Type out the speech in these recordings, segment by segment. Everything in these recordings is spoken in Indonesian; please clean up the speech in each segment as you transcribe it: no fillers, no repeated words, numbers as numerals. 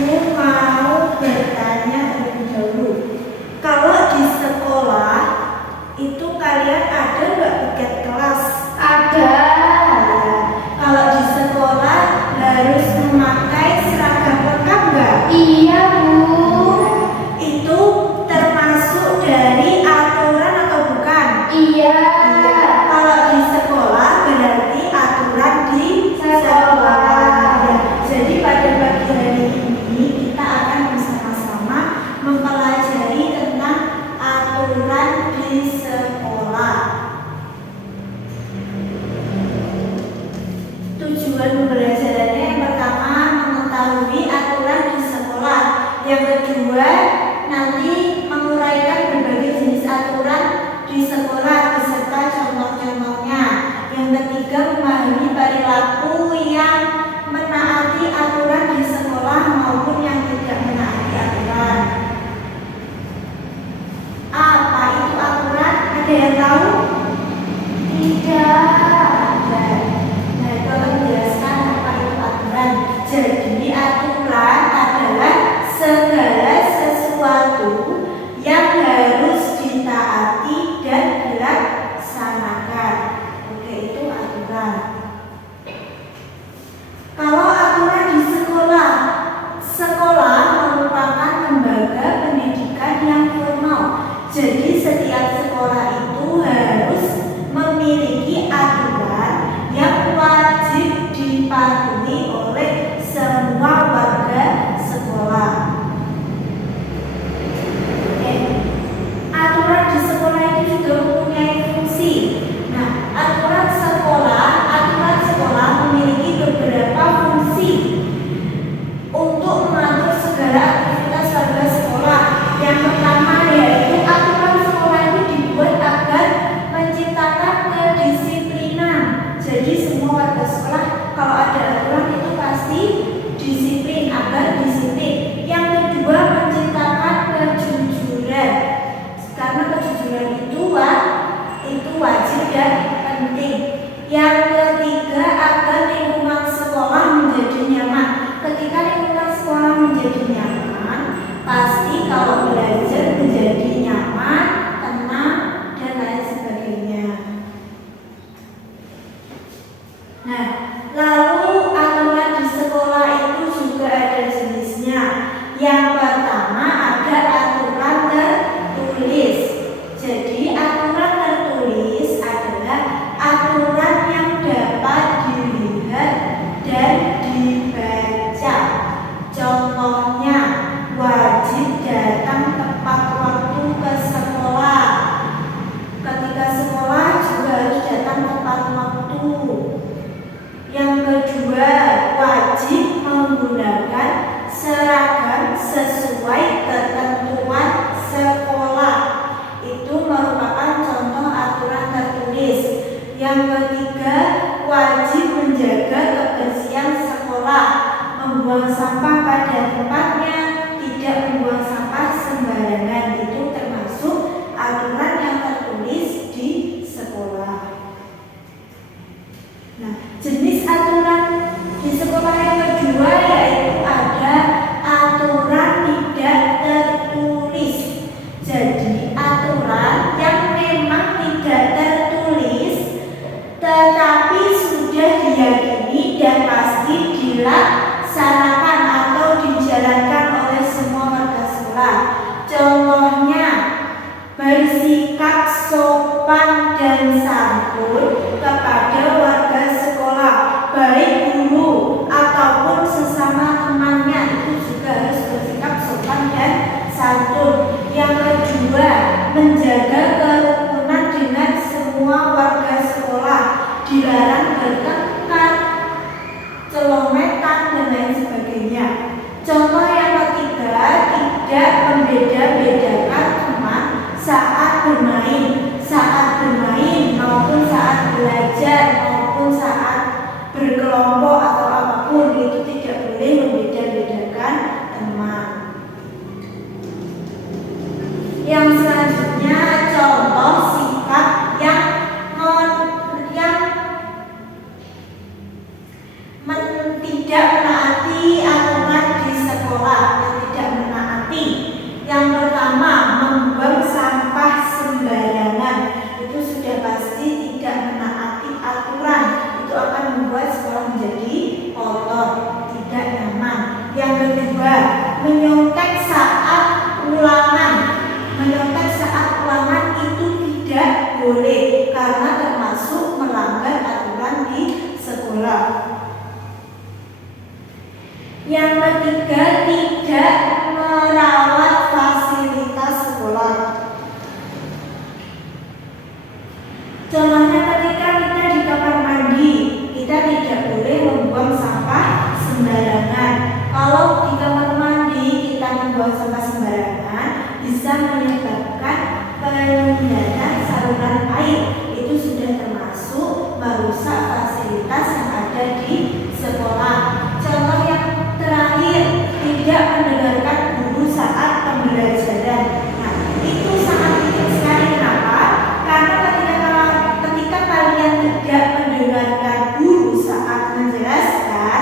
Aku mau bertanya terlebih dahulu. Kalau di sekolah itu kalian ada nggak piket kelas? Ada. Kalau di sekolah harus memakai seragam lengkap nggak? Iya, Bu. Itu termasuk dari aturan atau bukan? Iya. Kalau di sekolah berarti aturan di Sekolah. Ya. Jadi pada pagi hari ini kita akan bersama-sama mempelajari tentang aturan di sekolah. Tujuan pembelajarannya yang pertama mengetahui aturan di sekolah. Yang kedua nanti menguraikan berbagai jenis aturan di sekolah beserta contoh-contohnya. Yang ketiga memahami perilaku yang menaati aturan di sekolah maupun yang tidak menaati aturan. Apa itu aturan? Ada yang tahu? Tidak. Nah, tolong jelaskan apa itu aturan. Jadi aturan adalah segala sesuatu yang harus ditaati dan dilaksanakan. Oke, itu aturan. Kalau aturan di sekolah, sekolah merupakan lembaga pendidikan yang formal. Jadi setiap sekolah itu harus memiliki aturan yang wajib dipatuhi oleh semua warga sekolah. Aturan di sekolah itu juga mempunyai fungsi. Nah, aturan sekolah memiliki beberapa fungsi untuk mengatur segala aktivitas warga sekolah. Yang pertama yaitu aturan sekolah itu dibuat agar menciptakan kedisiplinan. Jadi semua warga sekolah kalau ada aturan itu pasti disiplin, agar disiplin. Yang kedua menciptakan kejujuran. Karena kejujuran itu wajib dan penting. Yang ketiga agar lingkungan sekolah menjadi nyaman. Ketika lingkungan sekolah menjadi nyaman, pasti kalau belajar menjadi nyaman, tenang, dan lain sebagainya. Nah, lalu aturan di sekolah itu juga ada jenisnya. Yang pertama ada aturan tertulis. Jadi aturan tertulis adalah aturan yang dapat dilihat dan dibaca. Contohnya, wajib datang tepat waktu ke sekolah. Ketika sekolah juga harus datang tepat waktu. Yang kedua, wajib menggunakan seragam sesuai ketentuan sekolah. Itu merupakan contoh aturan tertulis. Yang ketiga, wajib menjaga kebersihan sekolah, membuang sampah pada tempatnya, tidak membuang sampah sembarangan. Itu termasuk aturan yang tertulis di sekolah. Nah, jenis aturan di sekolah yang kedua yaitu ada aturan tidak penyumbatan saluran air itu sudah termasuk merusak fasilitas yang ada di sekolah. Contoh yang terakhir, tidak mendengarkan guru saat pembelajaran. Nah, itu sangat penting sekali. Kenapa? Karena ketika kalian tidak mendengarkan guru saat menjelaskan,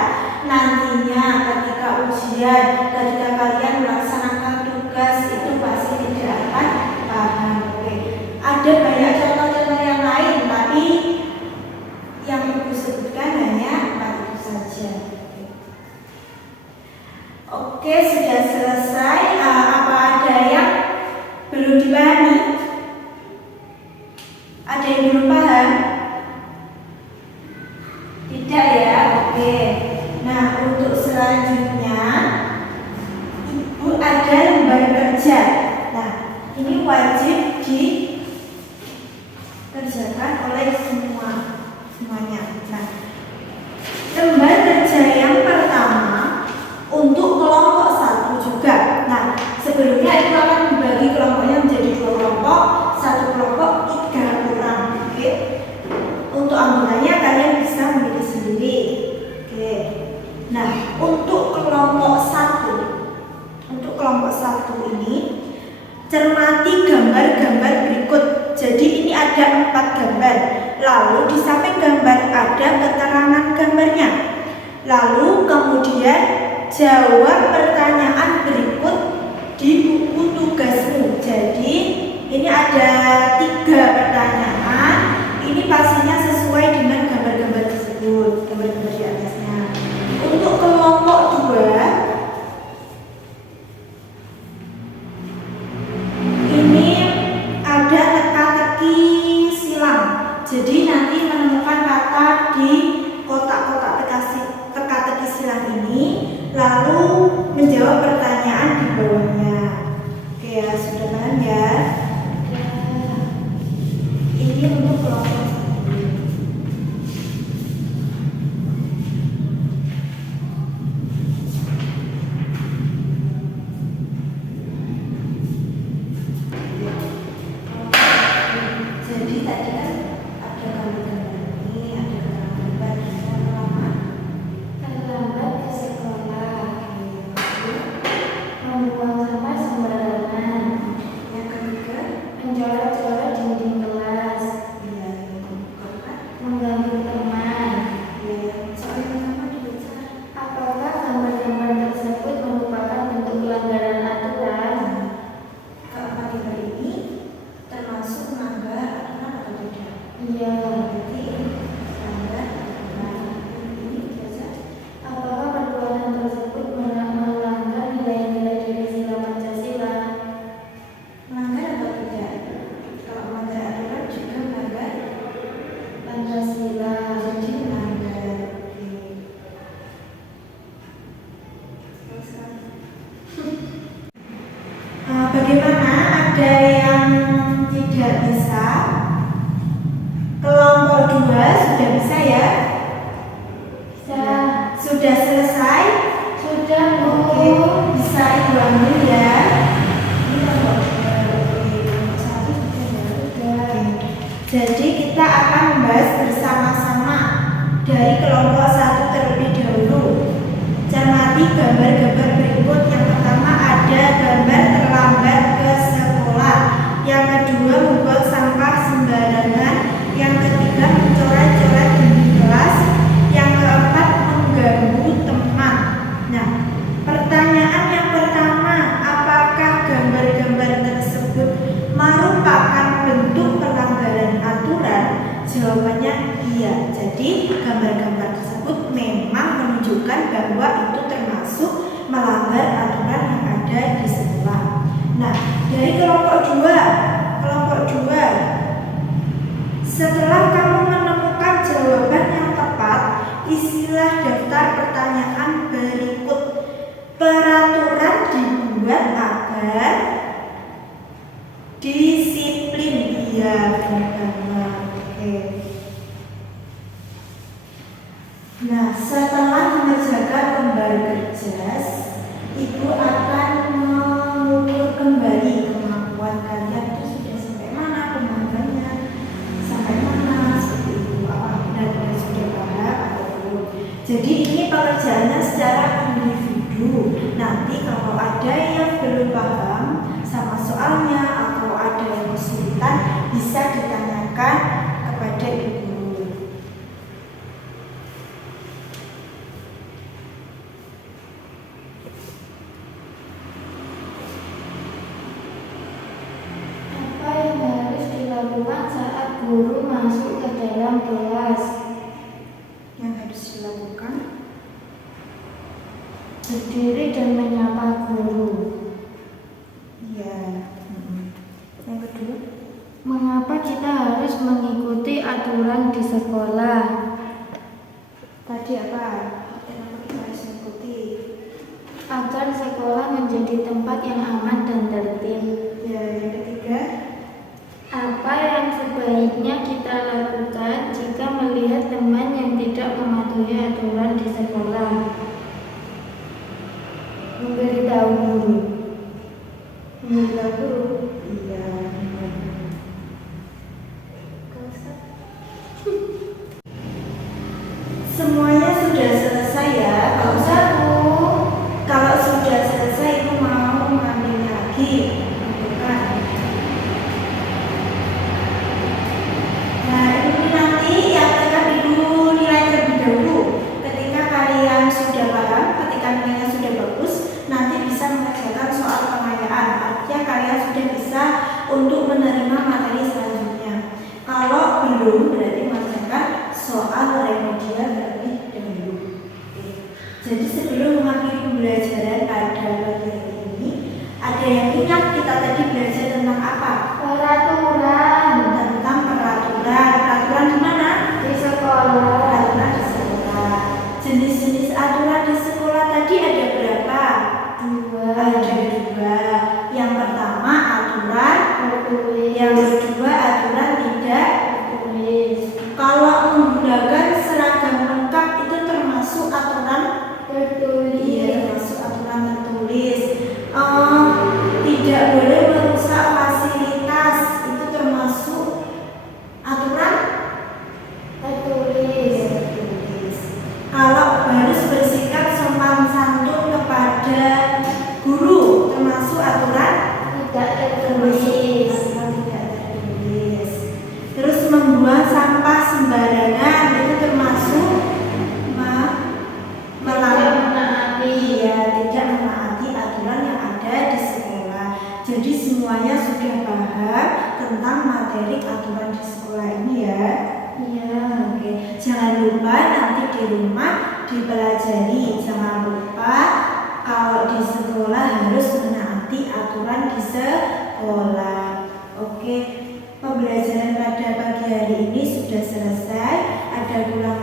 nantinya ketika ujian, ketika kalian melaksanakan tugas itu pasti tidak akan paham. Oke. Ada banyak contoh-contoh yang lain, tapi yang Ibu sebutkan hanya 4 itu saja. Oke, sudah selesai. Apa ada yang belum dipahami? Ada yang belum paham? Tidak ya? Oke. Nah, untuk selanjutnya Ibu ada lembar kerja. Nah, ini wajib dikerjakan oleh semuanya. Nah, lembar kerja yang pertama untuk kelompok 1 juga. Nah, sebelumnya itu akan dibagi kelompoknya menjadi 2 kelompok, 1 kelompok 3 orang. Oke. Untuk anggotanya kalian bisa memilih sendiri. Oke. Nah, untuk kelompok 1 ini cermati gambar-gambar berikut. Jadi ini ada 4 gambar. Lalu di samping gambar ada keterangan gambarnya. Lalu kemudian jawab pertanyaan berikut di buku tugasmu. Jadi ini ada 3 pertanyaan. Ini pastinya sesuai dengan gambar-gambar tersebut, gambar-gambar di atasnya. Untuk kelompok 2, ini ada teka-teki silang. Jadi nanti menemukan kata di kotak-kotak teka-teki silang ini, lalu menjawab pertanyaan di bawahnya. Oke ya, sudah paham ya? Ini untuk kelompok 1. Jadi tadi kan ada gambar-gambar ini, ada gambar Terlambat ke sekolah. Membuang sampah sembarangan. yang ketiga, Mencoret-coret dinding kelas. ya, yang keempat, Mengganggu teman. ya, soal yang pertama dibaca. Apakah gambar-gambar tersebut merupakan bentuk pelanggaran aturan? Keempat ini termasuk melanggar aturan atau tidak? Iya. Berarti melanggar aturan. Ini dibaca. Apakah perbuatan tersebut melanggar nilai-nilai dari sila Pancasila? Melanggar atau tidak? Kalau melanggar aturan juga melanggar Pancasila. jadi melanggar. Bagaimana? Ada yang tidak bisa? Kelompok 2 sudah bisa ya? Bisa. Sudah selesai? Sudah, Bu. Oke, bisa Ibu ambil ya. Ini kelompok 2. Oke, kelompok 1 sudah ya? Sudah. Jadi kita akan membahas bersama-sama dari kelompok 1 terlebih dahulu. Cermati gambar-gambar berikut. Yang pertama ada gambar terlambat ke sekolah. Yang kedua membuang sampah sembarangan. Yang ketiga mencoret-coret dinding kelas. Yang keempat mengganggu teman. Nah, pertanyaan yang pertama, apakah gambar-gambar tersebut merupakan bentuk pelanggaran aturan? Jawabannya iya. Jadi gambar-gambar tersebut memang menunjukkan bahwa itu termasuk melanggar aturan yang ada di sekolah. Nah, dari kelompok 2, setelah kamu menemukan jawaban yang tepat, isilah daftar pertanyaan berikut. Peraturan dibuat agar disiplin. Iya, benar-benar. Oke. Nah, setelah mengerjakan lembar kerja, Ibu akan mengukur kembali kemampuan kalian itu sudah sampai ada yang belum paham sama soalnya atau ada yang kesulitan, bisa ditanyakan kepada ibu guru. Apa yang harus dilakukan saat guru masuk ke dalam kelas? Yang harus dilakukan, Berdiri dan menyapa guru. ya. Yang kedua, Mengapa kita harus mengikuti aturan di sekolah? tadi apa? Kenapa kita harus mengikuti? Agar sekolah menjadi tempat yang aman dan tertib. Ya, yang ketiga, Apa yang sebaiknya kita lakukan jika melihat teman yang tidak mematuhi aturan di sekolah? Memberitahu guru. memberitahu guru. Iya. Semuanya sudah selesai ya, Pak Ustaz. Kalau sudah selesai, Ibu mau mengambilnya lagi. Bukan. Nah, ini nanti yang akan Ibu nilai terlebih dahulu. Ketika kalian sudah paham, ketika nilainya sudah bagus, nanti bisa mengerjakan soal pengayaan. Artinya kalian sudah bisa untuk menerima materi selanjutnya. Kalau belum, berarti mengerjakan soal remedial terlebih dahulu. Oke. Jadi sebelum mengakhiri pembelajaran pada pagi hari ini, ada yang ingat kita tadi belajar tentang apa? Peraturan Tentang peraturan. Peraturan di mana? di sekolah. Peraturan di sekolah. Jenis-jenis aturan di sekolah tadi ada berapa? Ada dua. Yang pertama aturan, Tertulis. yang kedua aturan tidak. Tertulis. Kalau menggunakan seragam lengkap itu termasuk aturan. Tertulis. Iya, termasuk aturan tertulis. Tidak boleh merusak fasilitas, itu termasuk aturan Tertulis. tertulis. Kalau harus bersikap sopan santun kepada guru, termasuk aturan Tidak tertulis. aturan tidak tertulis. Terus membuang sampah sembarangan itu termasuk Tidak menaati. Iya, tidak menaati aturan yang ada di sekolah. Jadi semuanya sudah paham tentang materi aturan di sekolah ini ya. Iya. Oke, jangan lupa nanti di rumah dipelajari. Jangan lupa kalau di sekolah harus menaati aturan di sekolah. Oke, pembelajaran pada pagi hari ini sudah selesai. Ada kurang